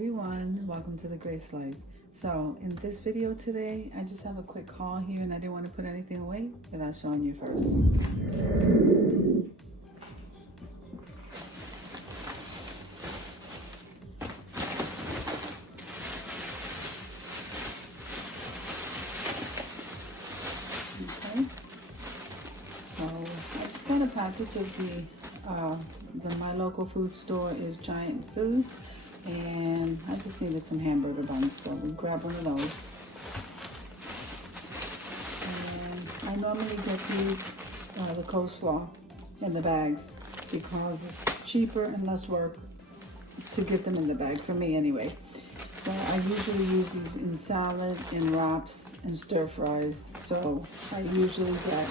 everyone, welcome to the Grace Life. So in this video today, I just have a quick haul here and I didn't want to put anything away without showing you first. Okay, so I just got a package of my local food store is Giant Foods, and I just needed some hamburger buns, so we grabbed one of those. And I normally get these, the coleslaw in the bags because it's cheaper and less work to get them in the bag, for me anyway. So I usually use these in salad, in wraps, and stir fries. So I usually get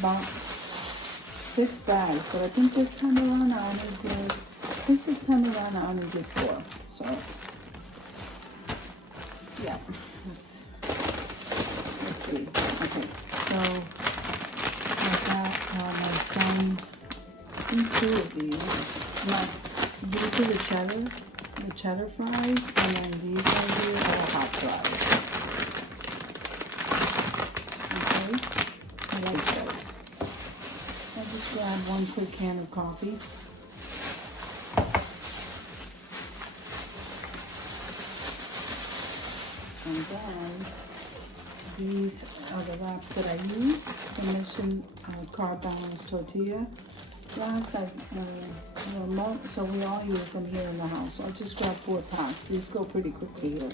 about 6 bags, but I think this time around I only did 4. So yeah, let's see. Okay, so I got my son, I think 2 of these. These are the cheddar fries, and then these are the hot fries. Okay, I like those. I just grabbed 1 quick can of coffee. And then these are the wraps that I use. The Mission carb balanced tortilla wraps. So we all use them here in the house. So I just grabbed 4 packs. These go pretty quickly here.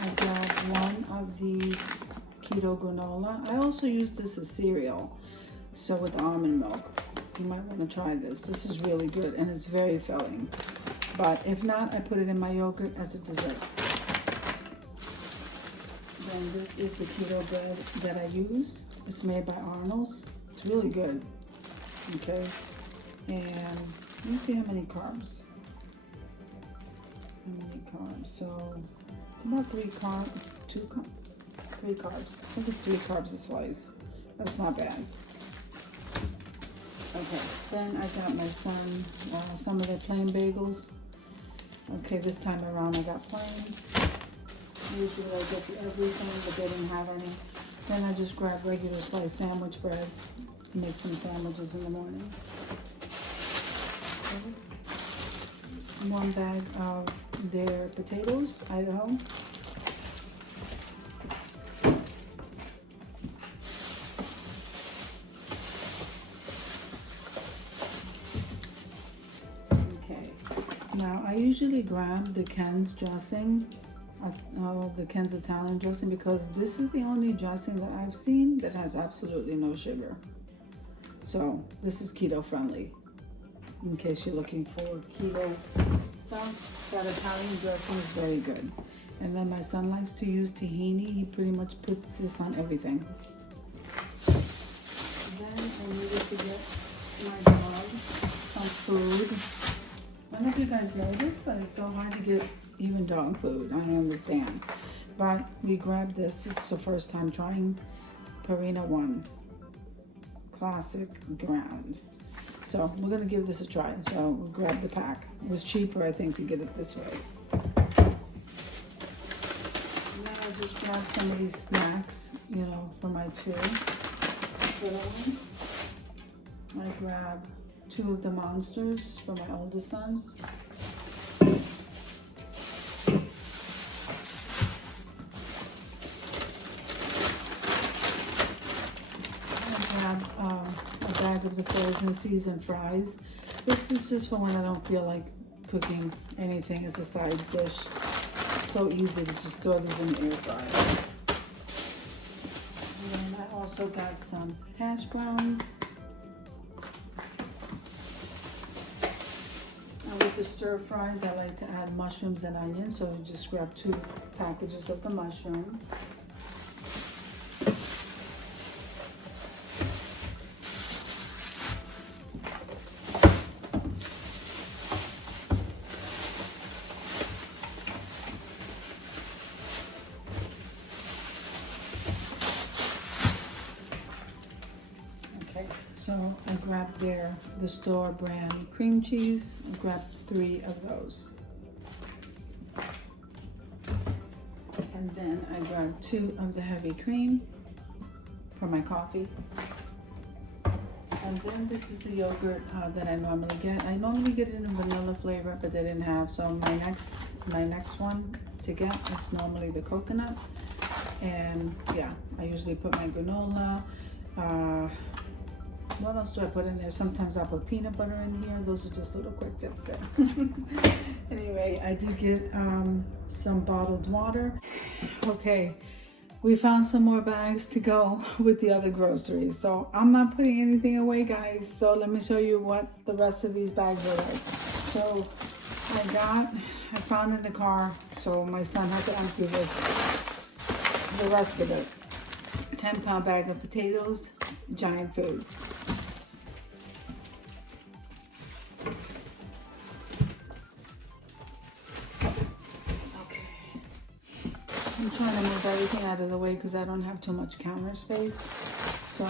I grabbed 1 of these keto granola. I also use this as cereal, so with almond milk. You might want to try this. This is really good and it's very filling. But if not, I put it in my yogurt as a dessert. Then this is the keto bread that I use. It's made by Arnold's. It's really good. Okay. And let me see how many carbs. So it's about 3 carbs. 3 carbs. I think it's 3 carbs a slice. That's not bad. Okay. Then I got my son some of the plain bagels. Okay, this time around I got plain. Usually I get everything, but they didn't have any. Then I just grabbed regular sliced sandwich bread. Make some sandwiches in the morning. Okay. 1 bag of their potatoes, Idaho. Now, I usually grab the Ken's dressing, the Ken's Italian dressing, because this is the only dressing that I've seen that has absolutely no sugar. So this is keto friendly, in case you're looking for keto stuff. That Italian dressing is very good. And then my son likes to use tahini. He pretty much puts this on everything. Then I needed to get my dog some food. I don't know if you guys know this, but it's so hard to get even dog food. I understand. But we grabbed this. This is the first time trying Purina One Classic Ground. So we're going to give this a try. So we grabbed the pack. It was cheaper, I think, to get it this way. And then I just grabbed some of these snacks, for my 2 little ones. I grabbed 2 of the Monsters for my oldest son. I grabbed a bag of the frozen seasoned fries. This is just for when I don't feel like cooking anything as a side dish. It's so easy to just throw these in the air fryer. And then I also got some hash browns. With the stir fries, I like to add mushrooms and onions, so we just grab 2 packages of the mushroom. So I grabbed the store brand cream cheese. I grabbed 3 of those. And then I grabbed 2 of the heavy cream for my coffee. And then this is the yogurt that I normally get. I normally get it in a vanilla flavor, but they didn't have. So my next one to get is normally the coconut. And yeah, I usually put my granola. What else do I put in there? Sometimes I put peanut butter in here. Those are just little quick tips there. Anyway, I did get some bottled water. Okay, we found some more bags to go with the other groceries. So I'm not putting anything away, guys. So let me show you what the rest of these bags are like. So I found in the car, so my son had to empty the rest of it. 10-pound bag of potatoes, Giant Foods. I'm trying to move everything out of the way because I don't have too much counter space. So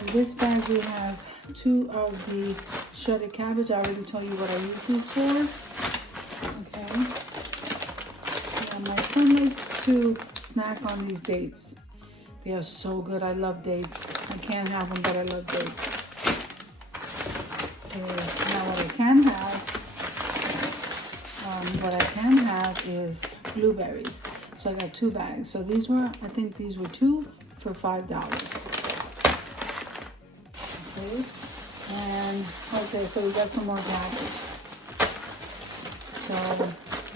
in this bag we have 2 of the shredded cabbage. I already told you what I use these for. Okay. Yeah, my son likes to snack on these dates. They are so good. I love dates. I can't have them, but I love dates. Okay. Now what I can have is blueberries. So I got 2 bags. So these were, I think these were 2 for $5. Okay. And okay, so we got some more cabbage. So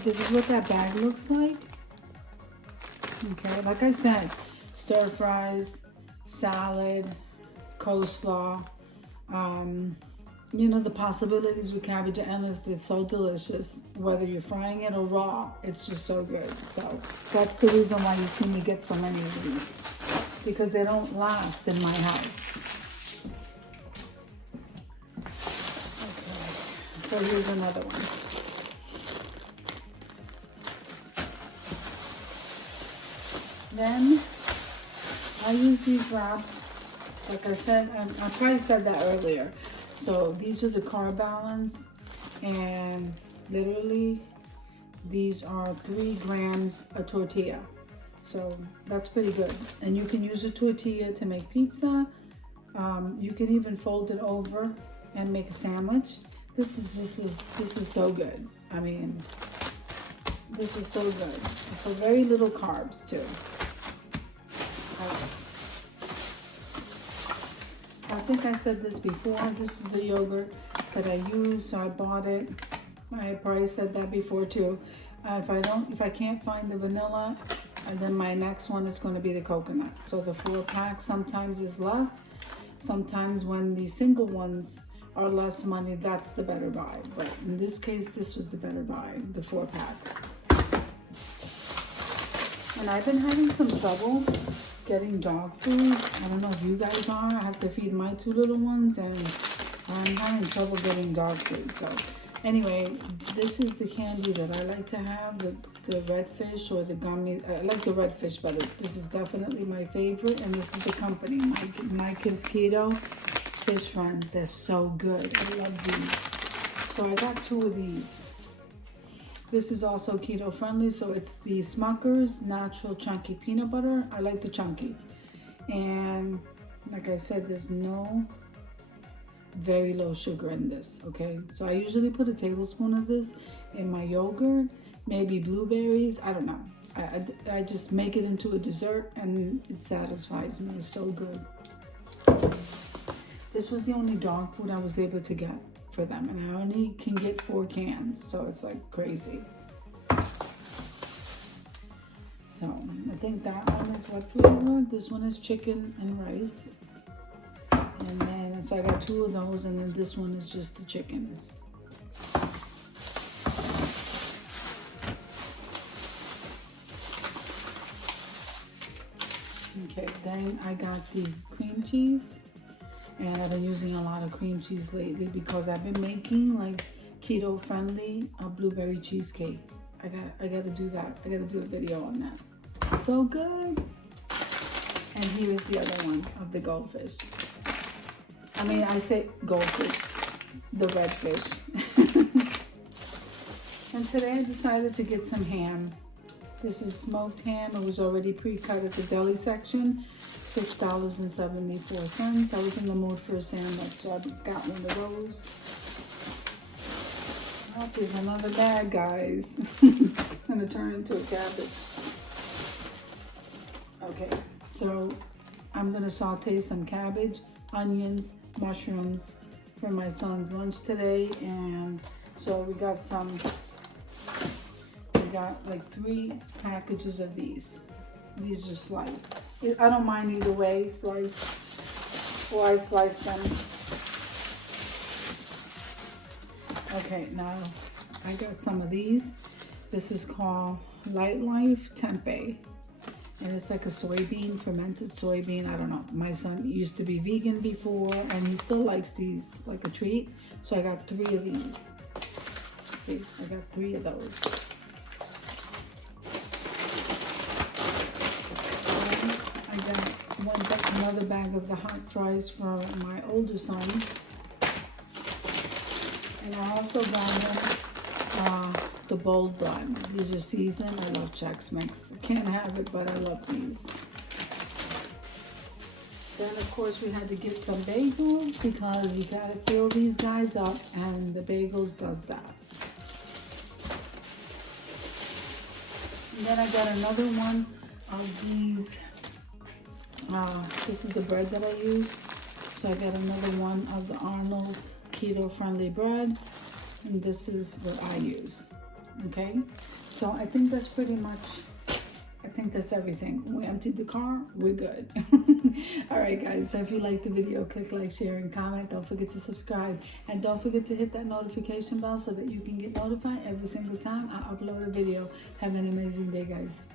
this is what that bag looks like. Okay, like I said, stir fries, salad, coleslaw. You know, the possibilities with cabbage are endless. It's so delicious. Whether you're frying it or raw, it's just so good. So that's the reason why you see me get so many of these, because they don't last in my house. Okay, so here's another one. Then I use these wraps. Like I said, I probably said that earlier. So these are the carb balance, and literally these are 3 grams a tortilla. So that's pretty good. And you can use a tortilla to make pizza. You can even fold it over and make a sandwich. This is so good. I mean, this is so good for very little carbs too. I think I said this before. This is the yogurt that I use, so I bought it. I probably said that before too. If I can't find the vanilla, then my next one is going to be the coconut. So the 4-pack sometimes is less. Sometimes when the single ones are less money, that's the better buy. But in this case, this was the better buy, the 4-pack. And I've been having some trouble getting dog food. I don't know if you guys are. I have to feed my 2 little ones, and I'm having trouble getting dog food. So anyway, this is the candy that I like to have, the red fish or the gummy. I like the red fish better. This is definitely my favorite, and this is the company, my Kids Keto Fish Friends. They're so good. I love these. So I got 2 of these. This is also keto friendly, so it's the Smucker's Natural Chunky Peanut Butter. I like the chunky. And like I said, there's very low sugar in this, okay? So I usually put a tablespoon of this in my yogurt, maybe blueberries, I don't know. I just make it into a dessert and it satisfies me. It's so good. This was the only dog food I was able to get for them, and I only can get 4 cans, so it's like crazy. So I think that one is what flavor? This one is chicken and rice, and then so I got 2 of those, and then this one is just the chicken. Okay, then I got the cream cheese. And I've been using a lot of cream cheese lately because I've been making like keto friendly blueberry cheesecake. I gotta do that. I gotta do a video on that. So good. And here's the other one of the goldfish. I mean, I say goldfish, the red fish. And today I decided to get some ham. This is smoked ham. It was already pre-cut at the deli section. $6.74. I was in the mood for a sandwich, so I got one of those. Oh, there's another bag, guys. I'm gonna turn it into a cabbage. Okay, so I'm gonna saute some cabbage, onions, mushrooms for my son's lunch today. And so we got like 3 packages of these. These are sliced. I don't mind either way, sliced or I slice them. Okay, now I got some of these. This is called Light Life Tempeh. And it's like a soybean, fermented soybean. I don't know. My son used to be vegan before and he still likes these like a treat. So I got 3 of these. See, I got 3 of those. I got another bag of the hot fries for my older son. And I also got him the bold bun. These are seasoned. I love Chex Mix. I can't have it, but I love these. Then, of course, we had to get some bagels because you gotta fill these guys up, and the bagels does that. And then I got another one of these. This is the bread that I use. So I got another one of the Arnold's keto-friendly bread. And this is what I use. Okay? So I think that's pretty much, I think that's everything. We emptied the car, we're good. All right, guys. So if you like the video, click like, share, and comment. Don't forget to subscribe. And don't forget to hit that notification bell so that you can get notified every single time I upload a video. Have an amazing day, guys.